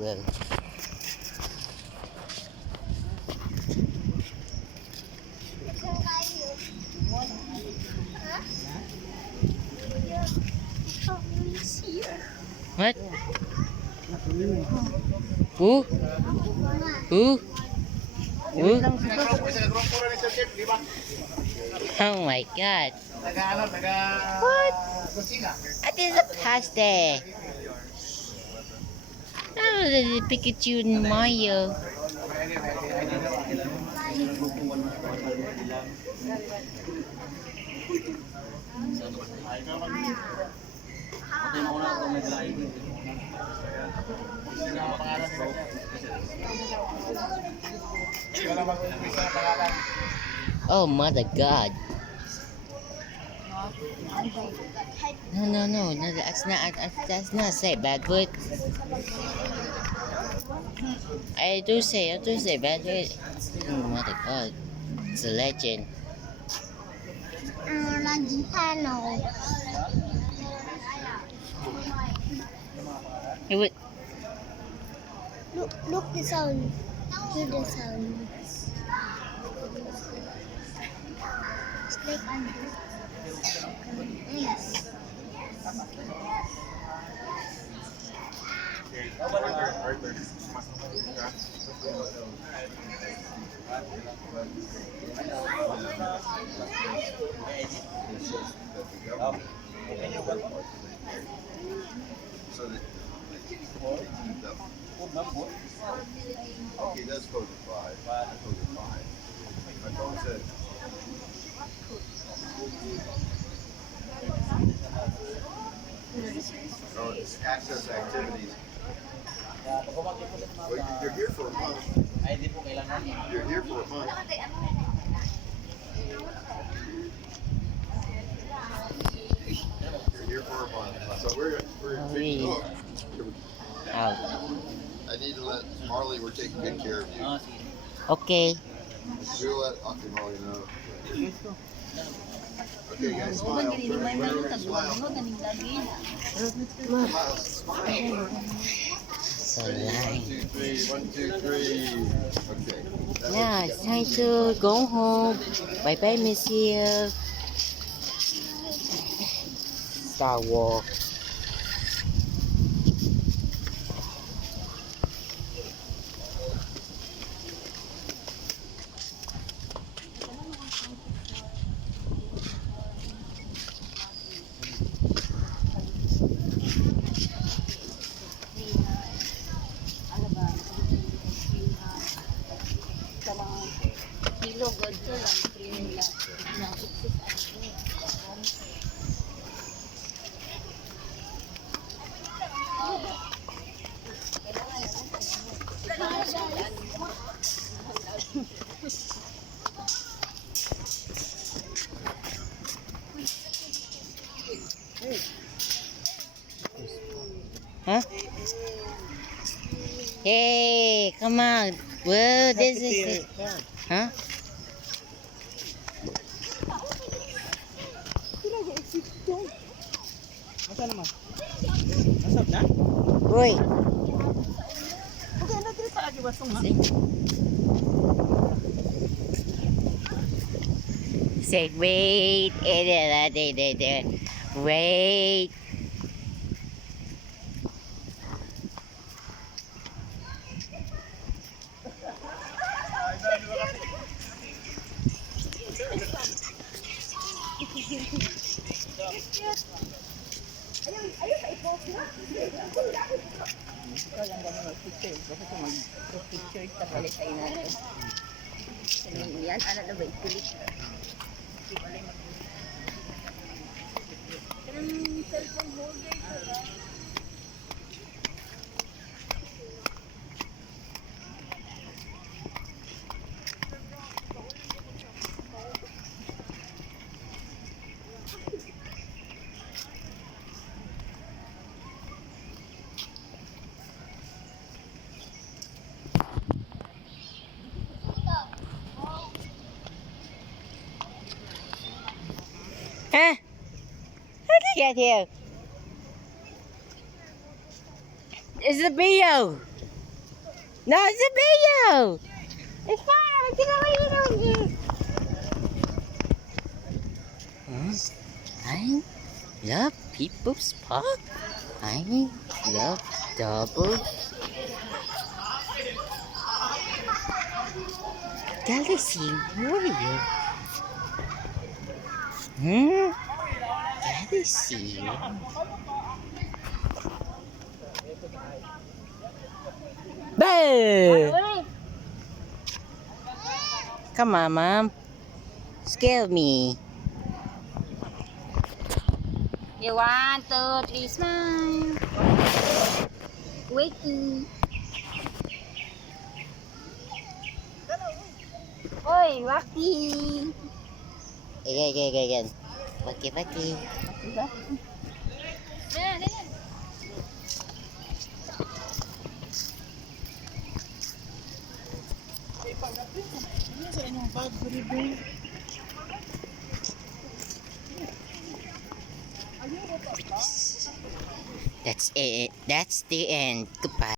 well. What? Who? Who? Who? Oh my God. What? That is a pasta. Oh, the Pikachu and Mario. Oh, mother God. No, that's not say bad word. I do say bad word. Oh, mother God. It's a legend. It would, Look the sound. Hear the sound. It's like yes. So that okay, that's code of 5. Code of 5. My phone said oh, it's access activities. Well, you're here for a month. You're here for a month. You're here for a month. So we're out. I need to let Marley, we're taking good care of you. Okay. We'll let Uncle Marley know. Okay, guys, smile. Smile. Smile. So line. 1, 2, 3. 1, 2, 3. Okay. Now it's time to go home. Bye bye, Monsieur. Star Wars. Huh? Hey, come on. Well, this is it. Huh? Masa naman? Nasab na? Uy. Okay, na dito sa agi basong ha? Say wait. Wait. Ikaw lang ba mag-picture? Kasi kung mag-picture, tapalit tayo natin. Yan, ano na ba? Ikulit. Kanang cellphone holder ko ba? Huh? How did you get here? It's a video. No, it's a video! It's fine! What are you doing? I love People's Park. I love double. Galaxy Warrior. Galaxy. Boo! Come on, Mom. Scare me. You 1, 2, 3, smile. Wakey. Oi, Waki. Again. Baki. That's it. That's the end. Goodbye.